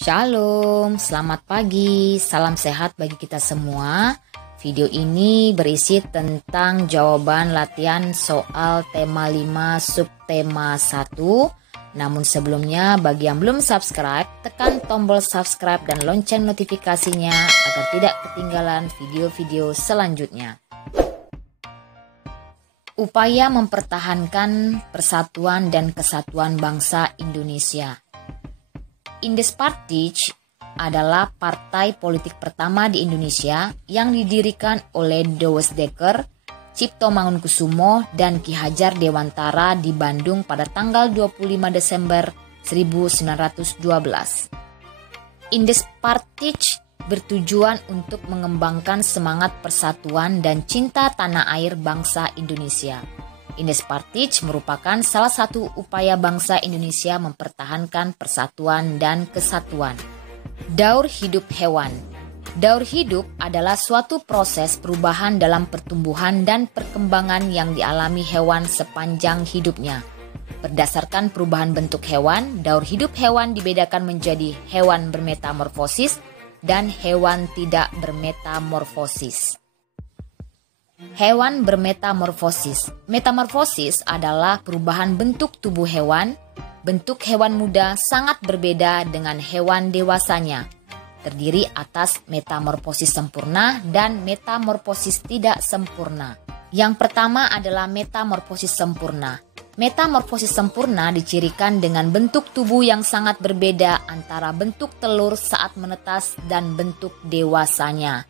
Shalom, selamat pagi, salam sehat bagi kita semua. Video ini berisi tentang jawaban latihan soal tema 5 subtema 1. Namun sebelumnya, bagi yang belum subscribe, tekan tombol subscribe dan lonceng notifikasinya agar tidak ketinggalan video-video selanjutnya. Upaya mempertahankan persatuan dan kesatuan bangsa Indonesia. Indepart adalah partai politik pertama di Indonesia yang didirikan oleh Dewes Dekker, Cipto Mangunkusumo, dan Ki Hajar Dewantara di Bandung pada tanggal 25 Desember 1912. Indepart bertujuan untuk mengembangkan semangat persatuan dan cinta tanah air bangsa Indonesia. Indepart merupakan salah satu upaya bangsa Indonesia mempertahankan persatuan dan kesatuan. Daur hidup hewan. Daur hidup adalah suatu proses perubahan dalam pertumbuhan dan perkembangan yang dialami hewan sepanjang hidupnya. Berdasarkan perubahan bentuk hewan, daur hidup hewan dibedakan menjadi hewan bermetamorfosis dan hewan tidak bermetamorfosis. Hewan bermetamorfosis. Metamorfosis adalah perubahan bentuk tubuh hewan. Bentuk hewan muda sangat berbeda dengan hewan dewasanya. Terdiri atas metamorfosis sempurna dan metamorfosis tidak sempurna. Yang pertama adalah metamorfosis sempurna. Metamorfosis sempurna dicirikan dengan bentuk tubuh yang sangat berbeda antara bentuk telur saat menetas dan bentuk dewasanya.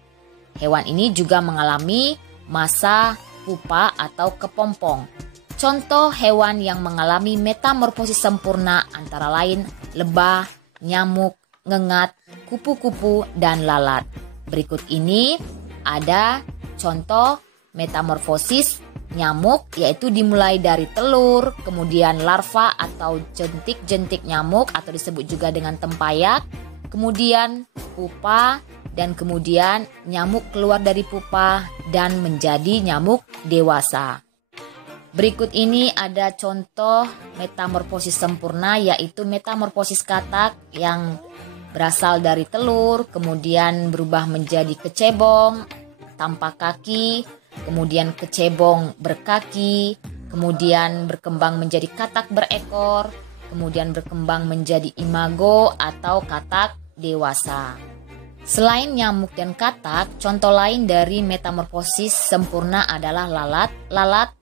Hewan ini juga mengalami masa pupa atau kepompong. Contoh hewan yang mengalami metamorfosis sempurna antara lain lebah, nyamuk, ngengat, kupu-kupu, dan lalat. Berikut ini ada contoh metamorfosis nyamuk, yaitu dimulai dari telur, kemudian larva atau jentik-jentik nyamuk atau disebut juga dengan tempayak, kemudian pupa, dan kemudian nyamuk keluar dari pupa dan menjadi nyamuk dewasa. Berikut ini ada contoh metamorfosis sempurna, yaitu metamorfosis katak yang berasal dari telur, kemudian berubah menjadi kecebong tanpa kaki, kemudian kecebong berkaki, kemudian berkembang menjadi katak berekor, kemudian berkembang menjadi imago atau katak dewasa. Selain nyamuk dan katak, contoh lain dari metamorfosis sempurna adalah lalat. Lalat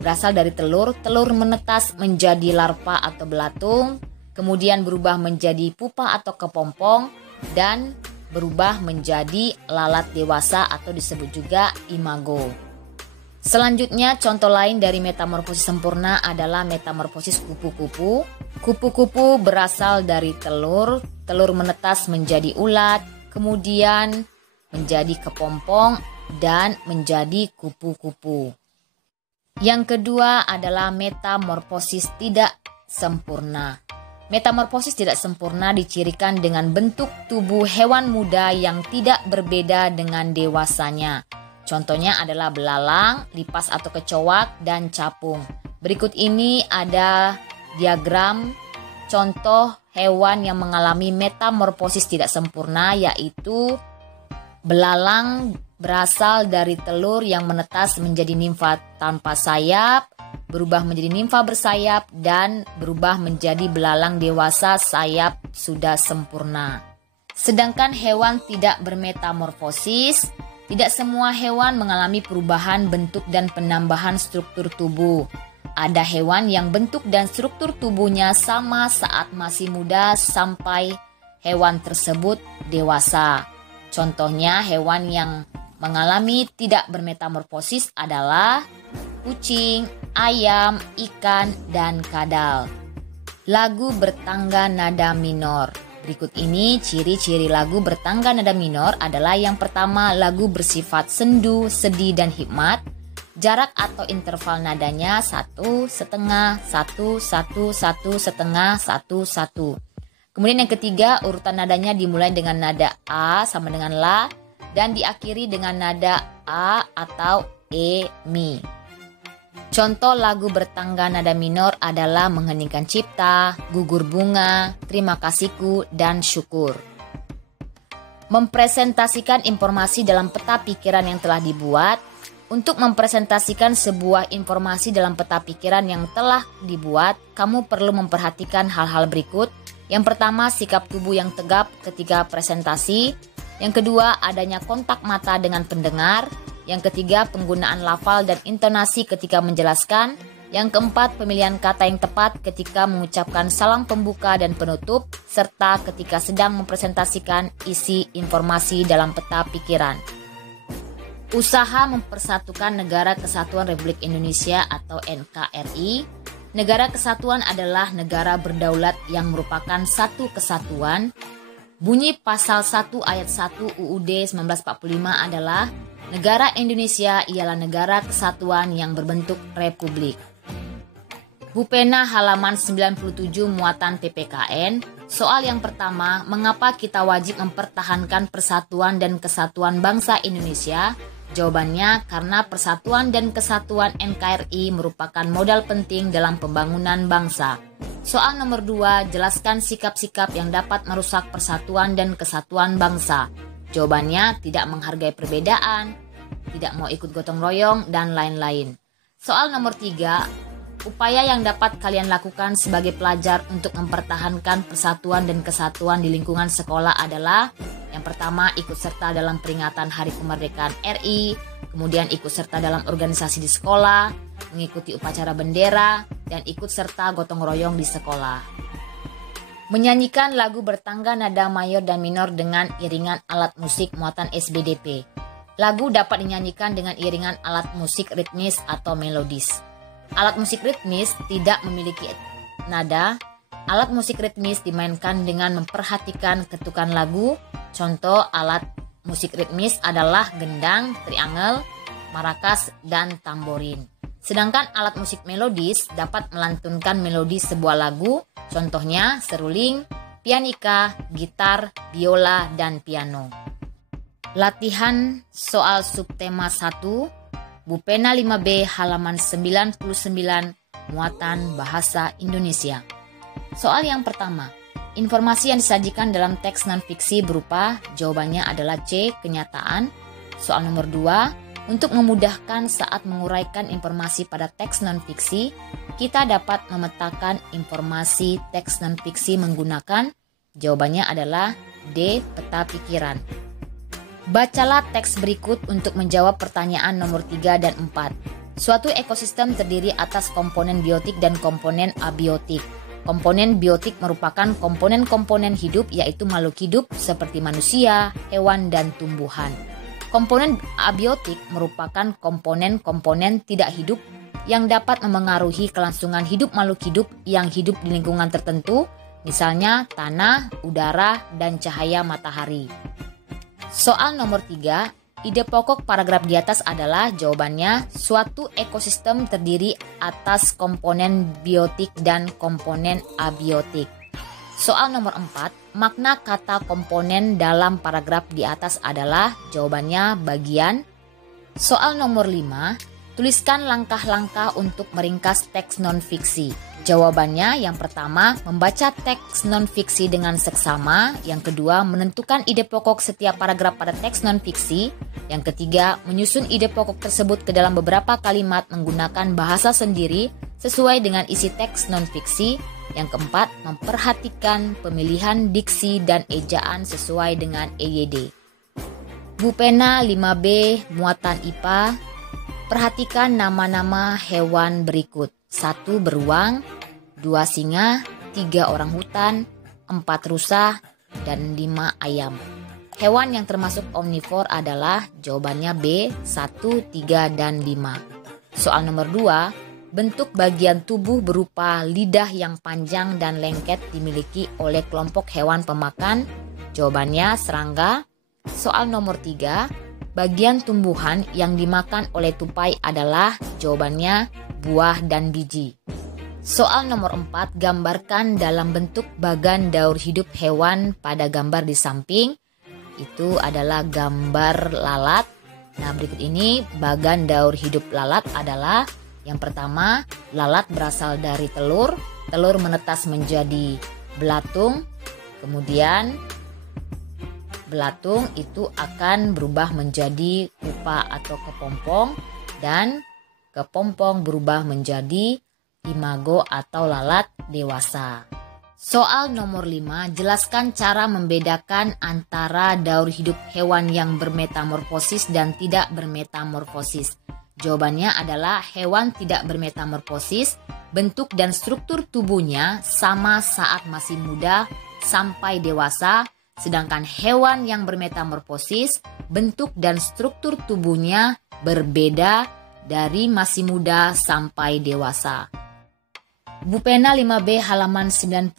berasal dari telur, telur menetas menjadi larva atau belatung, kemudian berubah menjadi pupa atau kepompong, dan berubah menjadi lalat dewasa atau disebut juga imago. Selanjutnya, contoh lain dari metamorfosis sempurna adalah metamorfosis kupu-kupu. Kupu-kupu berasal dari telur, telur menetas menjadi ulat, kemudian menjadi kepompong dan menjadi kupu-kupu. Yang kedua adalah metamorfosis tidak sempurna. Metamorfosis tidak sempurna dicirikan dengan bentuk tubuh hewan muda yang tidak berbeda dengan dewasanya. Contohnya adalah belalang, lipas atau kecoak, dan capung. Berikut ini ada diagram contoh hewan yang mengalami metamorfosis tidak sempurna, yaitu belalang berasal dari telur yang menetas menjadi nimfa tanpa sayap, berubah menjadi nimfa bersayap, dan berubah menjadi belalang dewasa sayap sudah sempurna. Sedangkan hewan tidak bermetamorfosis, tidak semua hewan mengalami perubahan bentuk dan penambahan struktur tubuh. Ada hewan yang bentuk dan struktur tubuhnya sama saat masih muda sampai hewan tersebut dewasa. Contohnya hewan yang mengalami tidak bermetamorfosis adalah kucing, ayam, ikan, dan kadal. Lagu bertangga nada minor. Berikut ini ciri-ciri lagu bertangga nada minor adalah yang pertama, lagu bersifat sendu, sedih, dan hikmat. Jarak atau interval nadanya 1, setengah, 1, 1, 1, setengah, 1, 1. Kemudian yang ketiga, urutan nadanya dimulai dengan nada A sama dengan La dan diakhiri dengan nada A atau E, Mi. Contoh lagu bertangga nada minor adalah Mengheningkan Cipta, Gugur Bunga, Terima Kasihku, dan Syukur. Mempresentasikan informasi dalam peta pikiran yang telah dibuat. Untuk mempresentasikan sebuah informasi dalam peta pikiran yang telah dibuat, kamu perlu memperhatikan hal-hal berikut. Yang pertama, sikap tubuh yang tegap ketika presentasi. Yang kedua, adanya kontak mata dengan pendengar. Yang ketiga, penggunaan lafal dan intonasi ketika menjelaskan. Yang keempat, pemilihan kata yang tepat ketika mengucapkan salam pembuka dan penutup, serta ketika sedang mempresentasikan isi informasi dalam peta pikiran. Usaha mempersatukan Negara Kesatuan Republik Indonesia atau NKRI. Negara Kesatuan adalah negara berdaulat yang merupakan satu kesatuan. Bunyi pasal 1 ayat 1 UUD 1945 adalah negara Indonesia ialah negara kesatuan yang berbentuk republik. Bupena halaman 97 muatan PPKN. Soal yang pertama, mengapa kita wajib mempertahankan persatuan dan kesatuan bangsa Indonesia? Jawabannya, karena persatuan dan kesatuan NKRI merupakan modal penting dalam pembangunan bangsa. Soal nomor 2, jelaskan sikap-sikap yang dapat merusak persatuan dan kesatuan bangsa. Jawabannya, tidak menghargai perbedaan, tidak mau ikut gotong royong, dan lain-lain. Soal nomor 3, upaya yang dapat kalian lakukan sebagai pelajar untuk mempertahankan persatuan dan kesatuan di lingkungan sekolah adalah: yang pertama, ikut serta dalam peringatan Hari Kemerdekaan RI, kemudian ikut serta dalam organisasi di sekolah, mengikuti upacara bendera, dan ikut serta gotong royong di sekolah. Menyanyikan lagu bertangga nada mayor dan minor dengan iringan alat musik muatan SBDP. Lagu dapat dinyanyikan dengan iringan alat musik ritmis atau melodis. Alat musik ritmis tidak memiliki nada. Alat musik ritmis dimainkan dengan memperhatikan ketukan lagu. Contoh alat musik ritmis adalah gendang, triangel, marakas, dan tamborin. Sedangkan alat musik melodis dapat melantunkan melodi sebuah lagu. Contohnya seruling, pianika, gitar, biola, dan piano. Latihan soal subtema 1, Bupena 5B halaman 99, muatan bahasa Indonesia. Soal yang pertama, informasi yang disajikan dalam teks non-fiksi berupa, jawabannya adalah C, kenyataan. Soal nomor 2, untuk memudahkan saat menguraikan informasi pada teks non-fiksi, kita dapat memetakan informasi teks non-fiksi menggunakan, jawabannya adalah D, peta pikiran. Bacalah teks berikut untuk menjawab pertanyaan nomor 3 dan 4. Suatu ekosistem terdiri atas komponen biotik dan komponen abiotik. Komponen biotik merupakan komponen-komponen hidup, yaitu makhluk hidup seperti manusia, hewan, dan tumbuhan. Komponen abiotik merupakan komponen-komponen tidak hidup yang dapat memengaruhi kelangsungan hidup makhluk hidup yang hidup di lingkungan tertentu, misalnya tanah, udara, dan cahaya matahari. Soal nomor 3, ide pokok paragraf di atas adalah, jawabannya, suatu ekosistem terdiri atas komponen biotik dan komponen abiotik. Soal nomor 4, makna kata komponen dalam paragraf di atas adalah, jawabannya, bagian. Soal nomor 5, tuliskan langkah-langkah untuk meringkas teks non-fiksi. Jawabannya, yang pertama, membaca teks non-fiksi dengan seksama. Yang kedua, menentukan ide pokok setiap paragraf pada teks non-fiksi. Yang ketiga, menyusun ide pokok tersebut ke dalam beberapa kalimat menggunakan bahasa sendiri sesuai dengan isi teks non-fiksi. Yang keempat, memperhatikan pemilihan diksi dan ejaan sesuai dengan EYD. Bupena 5B, muatan IPA. Perhatikan nama-nama hewan berikut. 1 beruang, 2 singa, 3 orang hutan, 4 rusa, dan 5 ayam. Hewan yang termasuk omnivor adalah, jawabannya B, 1, 3, dan 5. Soal nomor 2, bentuk bagian tubuh berupa lidah yang panjang dan lengket dimiliki oleh kelompok hewan pemakan. Jawabannya serangga. Soal nomor 3, bagian tumbuhan yang dimakan oleh tupai adalah, jawabannya buah dan biji. Soal nomor 4, gambarkan dalam bentuk bagan daur hidup hewan pada gambar di samping. Itu adalah gambar lalat. Nah, berikut ini bagan daur hidup lalat adalah, Yang pertama, lalat berasal dari telur. Telur menetas menjadi belatung. Kemudian belatung itu akan berubah menjadi pupa atau kepompong, dan kepompong berubah menjadi imago atau lalat dewasa. Soal nomor 5, jelaskan cara membedakan antara daur hidup hewan yang bermetamorfosis dan tidak bermetamorfosis. Jawabannya adalah hewan tidak bermetamorfosis, bentuk dan struktur tubuhnya sama saat masih muda sampai dewasa. Sedangkan hewan yang bermetamorfosis, bentuk dan struktur tubuhnya berbeda dari masih muda sampai dewasa. Bupena 5B halaman 99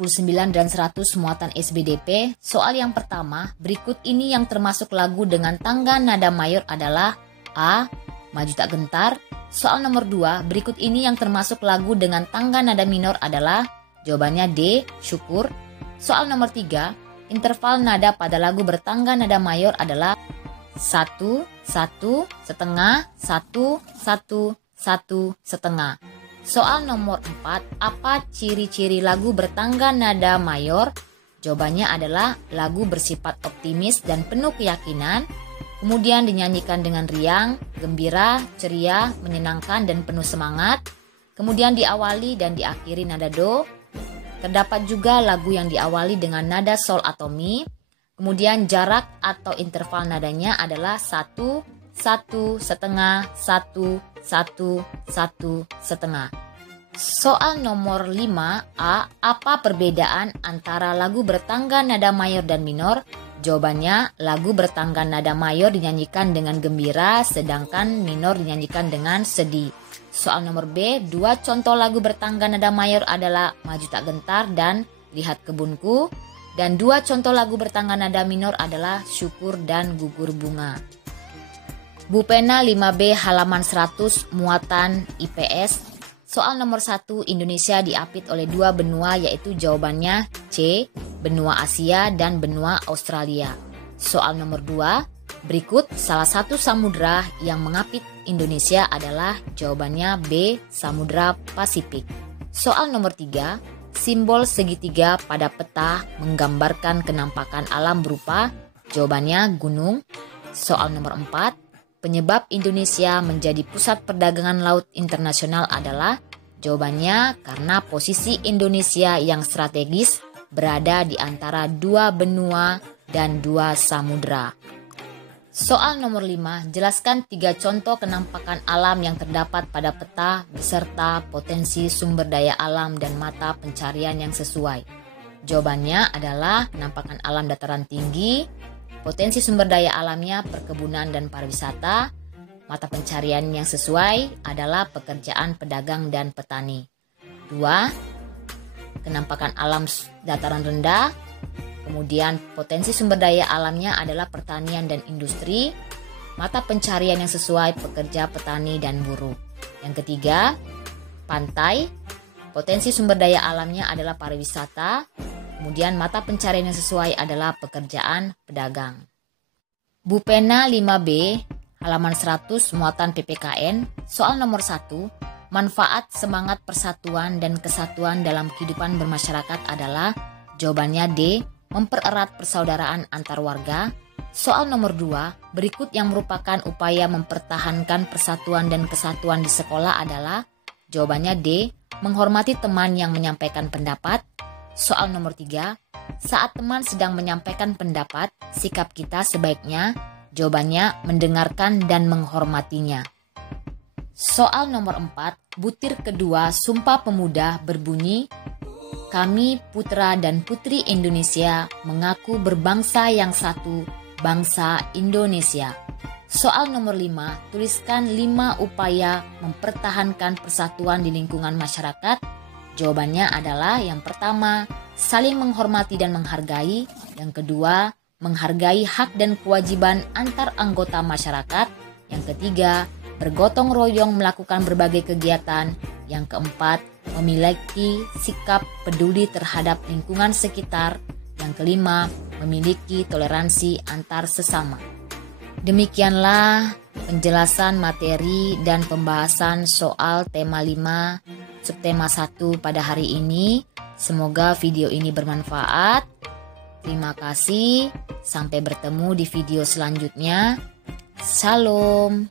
dan 100 muatan SBDP. Soal yang pertama, berikut ini yang termasuk lagu dengan tangga nada mayor adalah A. Maju tak gentar. Soal nomor 2, berikut ini yang termasuk lagu dengan tangga nada minor adalah, jawabannya D. Syukur. Soal nomor 3, interval nada pada lagu bertangga nada mayor adalah 1, 1, setengah, 1, 1, 1, setengah. Soal nomor 4, apa ciri-ciri lagu bertangga nada mayor? Jawabannya adalah lagu bersifat optimis dan penuh keyakinan, kemudian dinyanyikan dengan riang, gembira, ceria, menyenangkan, dan penuh semangat, kemudian diawali dan diakhiri nada do. Terdapat juga lagu yang diawali dengan nada sol atau mi. Kemudian jarak atau interval nadanya adalah 1, 1, setengah, 1, 1, 1, setengah. Soal nomor 5A, apa perbedaan antara lagu bertangga nada mayor dan minor? Jawabannya, lagu bertangga nada mayor dinyanyikan dengan gembira, sedangkan minor dinyanyikan dengan sedih. Soal nomor B, 2 contoh lagu bertangga nada mayor adalah Maju Tak Gentar dan Lihat Kebunku. Dan 2 contoh lagu bertangga nada minor adalah Syukur dan Gugur Bunga. Bupena 5B halaman 100 muatan IPS. Soal nomor 1, Indonesia diapit oleh 2 benua, yaitu jawabannya C. Benua Asia dan benua Australia. Soal nomor 2, berikut salah satu samudra yang mengapit Indonesia adalah, jawabannya B. Samudra Pasifik. Soal nomor 3, simbol segitiga pada peta menggambarkan kenampakan alam berupa, jawabannya gunung. Soal nomor 4, penyebab Indonesia menjadi pusat perdagangan laut internasional adalah, jawabannya karena posisi Indonesia yang strategis berada di antara 2 benua dan 2 samudra. Soal nomor 5, jelaskan 3 contoh kenampakan alam yang terdapat pada peta beserta potensi sumber daya alam dan mata pencarian yang sesuai. Jawabannya adalah penampakan alam dataran tinggi, potensi sumber daya alamnya perkebunan dan pariwisata, mata pencarian yang sesuai adalah pekerjaan pedagang dan petani. 2, kenampakan alam dataran rendah, kemudian potensi sumber daya alamnya adalah pertanian dan industri, mata pencarian yang sesuai pekerja petani dan buruh. Yang ketiga, pantai, potensi sumber daya alamnya adalah pariwisata, kemudian mata pencarian yang sesuai adalah pekerjaan pedagang. Bupena 5B halaman 100 muatan PPKN. Soal nomor 1, manfaat semangat persatuan dan kesatuan dalam kehidupan bermasyarakat adalah, jawabannya D. Mempererat persaudaraan antar warga. Soal nomor 2, berikut yang merupakan upaya mempertahankan persatuan dan kesatuan di sekolah adalah, jawabannya D. Menghormati teman yang menyampaikan pendapat. Soal nomor 3, saat teman sedang menyampaikan pendapat, sikap kita sebaiknya, jawabannya mendengarkan dan menghormatinya. Soal nomor 4, butir kedua Sumpah Pemuda berbunyi, kami putra dan putri Indonesia mengaku berbangsa yang satu, bangsa Indonesia. Soal nomor 5, tuliskan 5 upaya mempertahankan persatuan di lingkungan masyarakat. Jawabannya adalah yang pertama, saling menghormati dan menghargai. Yang kedua, menghargai hak dan kewajiban antar anggota masyarakat. Yang ketiga, bergotong royong melakukan berbagai kegiatan. Yang keempat, memiliki sikap peduli terhadap lingkungan sekitar. Yang kelima, memiliki toleransi antar sesama. Demikianlah penjelasan materi dan pembahasan soal tema 5 subtema 1 pada hari ini. Semoga video ini bermanfaat. Terima kasih. Sampai bertemu di video selanjutnya. Shalom.